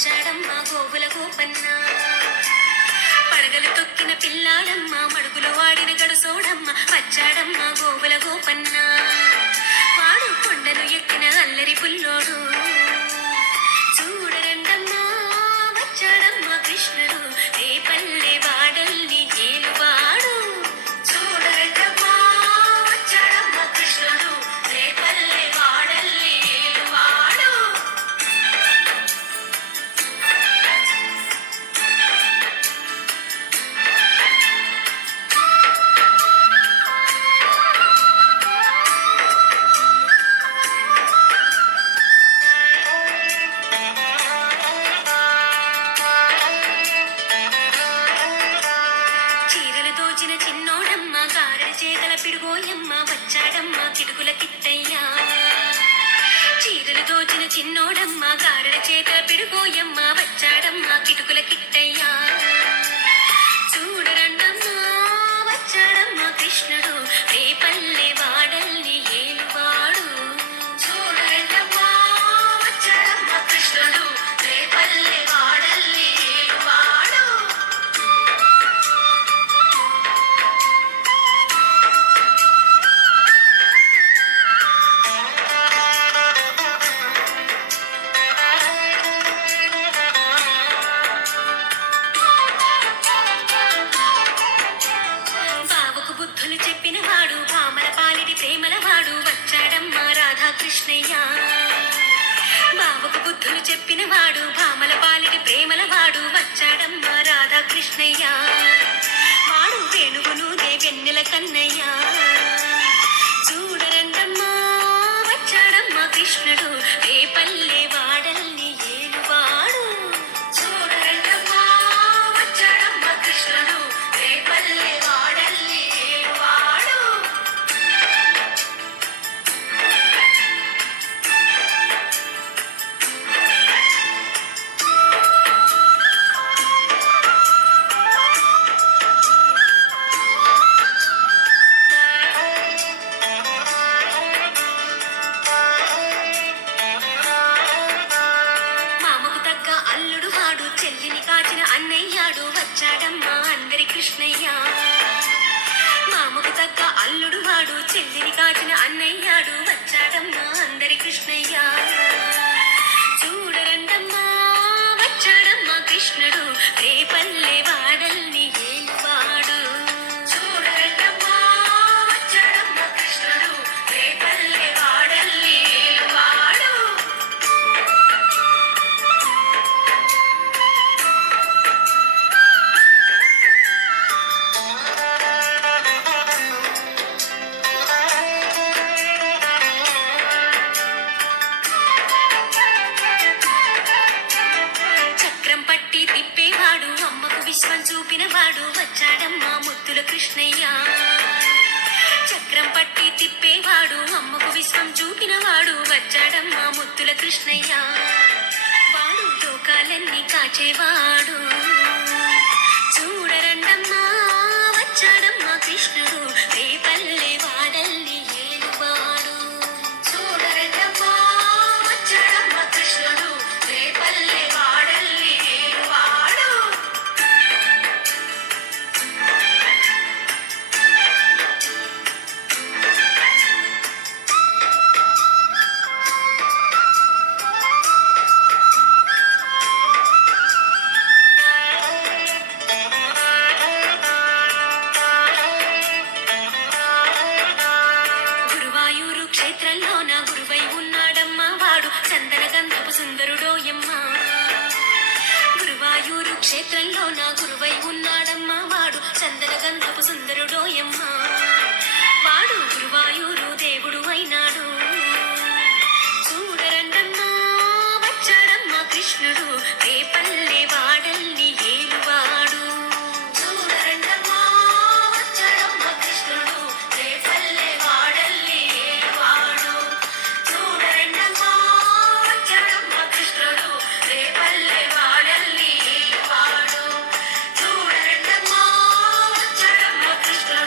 వచ్చాడమ్మా గోగుల గోపన్న. పడగలు తొక్కిన పిల్లాడమ్మ మడుగులు వాడిన గడుసోడమ్మ. వచ్చాడమ్మా గోగుల గోపన్న. పిడుగోయమ్మ బచ్చాడమ్మ కిటుకుల కిట్టయ్యా. చీరలు దోచిన చిన్నోడమ్మ గారెల చేత పిడుగోయమ్మ బచ్చాడమ్మ కిటుకుల కిట్టయ్యా. చూడరండమ్మా బచ్చాడమ్మ కృష్ణుడు రేపల్లె వాడల్ని ఏలువాడు. చూడరండమ్మా బచ్చాడమ్మ కృష్ణుడు బుద్ధులు చెప్పిన వాడు భామల పాలిటి ప్రేమల వాడు వచ్చాడమ్మ రాధాకృష్ణయ్య. వాడు వేణువును దేవెన్నెల కన్నయ్య. కృష్ణయ్య. మామకు తగ్గ అల్లుడు వాడు చెల్లిని కాచిన అన్నయ్యాడు వచ్చాడమ్మా అందరి కృష్ణయ్య. చక్రం పట్టి తిప్పేవాడు. అమ్మకు విశ్వం చూపినవాడు. వచ్చాడమ్మా ముద్దుల కృష్ణయ్య. వాడు లోకాలన్నీ కాచేవాడు. క్షేత్రంలో నా గురువై ఉన్నా